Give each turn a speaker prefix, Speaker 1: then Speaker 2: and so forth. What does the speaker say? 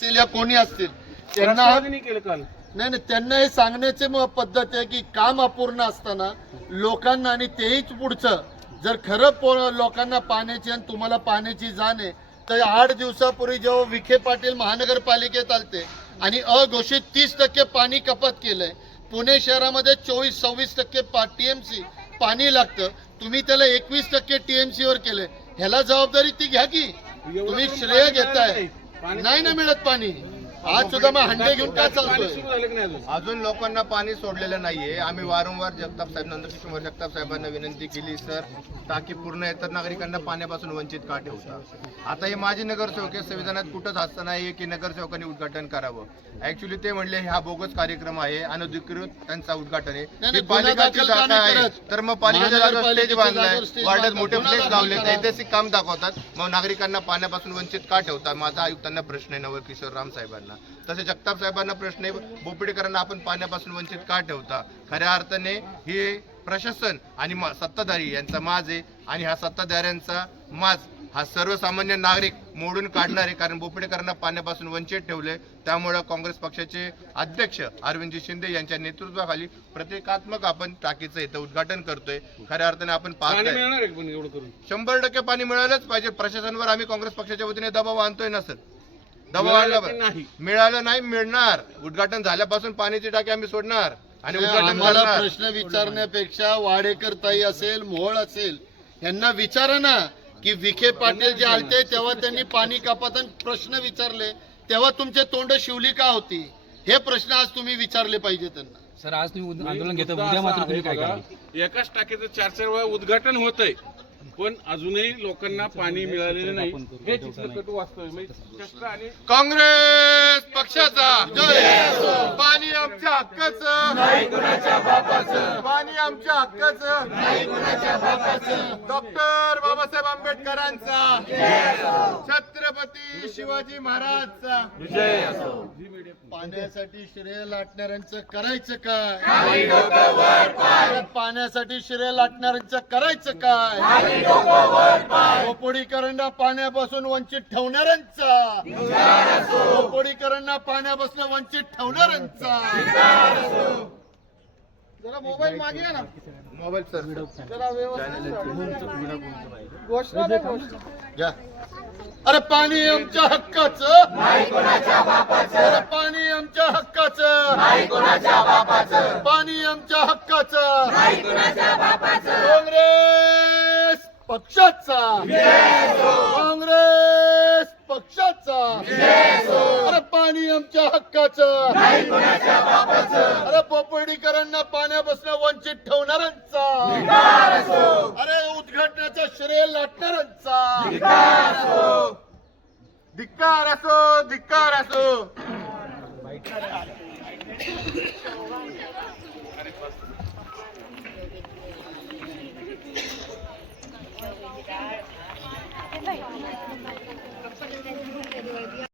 Speaker 1: असतील या कोणी असतील? त्यांना नाही नाही त्यांना हे सांगण्याची पद्धत आहे की काम अपूर्ण असताना लोकांना आणि तेहीच पुढचं जर खरं लोकांना पाण्याची आणि तुम्हाला पाण्याची जाण आहे तर आठ दिवसापूर्वी जेव्हा विखे पाटील महानगरपालिकेत आलते आणि अघोषित तीस टक्के पाणी कपात केलंय पुणे शहरामध्ये चोवीस सव्वीस टक्के पा टीएमसी पाणी लागतं तुम्ही त्याला एकवीस टक्के टीएमसी वर केलंय. ह्याला जबाबदारी ती घ्या की तुम्ही श्रेय घेताय.
Speaker 2: नाही.
Speaker 1: ना मिळत पाणी आज सुद्धा मग हंडे घेऊन काय चालतोय?
Speaker 2: नाही अजून?
Speaker 3: लोकांना पाणी सोडलेलं नाहीये. आम्ही वारंवार जगताप साहेब नंदकिशोर जगताप साहेबांना विनंती केली सर टाकी पूर्ण आहे तर नागरिकांना पाण्यापासून वंचित का ठेवता? आता हे माझे नगरसेवक आहे संविधानात कुठंच असं नाहीये की नगरसेवकांनी उद्घाटन करावं. ऍक्च्युली ते म्हणले हा बोगस कार्यक्रम आहे अनधिकृत त्यांचा उद्घाटन आहे.
Speaker 1: नाही,
Speaker 3: ही पालिकाची जागा
Speaker 1: नाही
Speaker 3: आहे? तर मग पालिकेच्या जागा स्टेज बांधलाय. मोठे
Speaker 1: दाखल
Speaker 3: लावले
Speaker 1: करा.
Speaker 3: ऐतिहासिक काम दाखवतात. मग नागरिकांना पाण्यापासून वंचित का ठेवतात माझा आयुक्तांना प्रश्न आहे नवल किशोर राम साहेबांना. तसे जगताप साहेबांना प्रश्न आहे बोपेडकरांना आपण पाण्यापासून वंचित का ठेवता? खऱ्या अर्थाने हे प्रशासन आणि सत्ताधारी यांचा माज आहे आणि हा सत्ताधाऱ्यांचा माज हा सर्वसामान्य नागरिक मोडून काढणार आहे. कारण बोपेडकरांना पाण्यापासून वंचित ठेवले त्यामुळे काँग्रेस पक्षाचे अध्यक्ष अरविंदजी शिंदे यांच्या नेतृत्वाखाली प्रतिकात्मक आपण टाकीचं इथं उद्घाटन करतोय. खऱ्या अर्थाने आपण शंभर टक्के पाणी मिळालंच पाहिजे. प्रशासनावर आम्ही काँग्रेस पक्षाच्या वतीने दबाव आणतोय ना सर दबाव
Speaker 2: मिळालं की नाही?
Speaker 3: मिळालं नाही मिळणार. उद्घाटन झाल्यापासून पाण्याची टाकी आम्ही सोडणार. आणि उद्घाटन
Speaker 1: आम्हाला
Speaker 3: करणार.
Speaker 1: प्रश्न विचारण्यापेक्षा वाडेकर ताई असेल मोहोळ असेल यांना विचारा ना की विखे पाटील जे आलते तेव्हा त्यांनी पाणी कपात प्रश्न विचारले. तेव्हा तुमचे तोंड शिवली का होती? हे प्रश्न आज तुम्ही विचारले पाहिजे त्यांना.
Speaker 4: सर आज तुम्ही उद- आंदोलन घेता
Speaker 2: मुद्दा
Speaker 4: उद्या
Speaker 2: असा
Speaker 4: मात्र तुम्ही
Speaker 2: आहे
Speaker 4: काय
Speaker 2: बघा, एकाच टाकीचं चार चार वेळा उद्घाटन होत आहे पण अजूनही लोकांना पाणी मिळालेलं नाही. हे वास्तव आहे. म्हणजे कष्ट आणि
Speaker 3: काँग्रेस पक्षाचा. पाणी आमच्या हक्काचं. पाणी आमच्या हक्काचं. डॉक्टर बाबासाहेब आंबेडकरांचा. छत्रपती शिवाजी महाराजचा.
Speaker 1: पाण्यासाठी श्रेय लाटणाऱ्यांचं करायचं काय? पाण्यासाठी श्रेय लाटणाऱ्यांचं करायचं काय? ओपोडीकरांना पाण्यापासून वंचित ठेवणाऱ्यांचा. ओपोडीकरांना पाण्यापासून वंचित ठेवणाऱ्यांचा. जरा मोबाईल मागे या ना.
Speaker 3: Mobile sir.
Speaker 1: जरा व्यवस्थित घोषणा द्या, घोषणा. घ्या. अरे पाणी आमच्या हक्काचं. अरे पाणी आमच्या हक्काचं. पाणी आमच्या हक्काचं. काँग्रेस पक्षाचा. काँग्रेस पक्षाचा. पाणी आमच्या हक्काचं. अरे पोपडीकरांना पाण्यापासून वंचित ठेवणाऱ्यांचा. अरे उद्घाटनाचा श्रेय लाटणाऱ्यांचा.
Speaker 3: धिक्कार असो धिक्कार असो.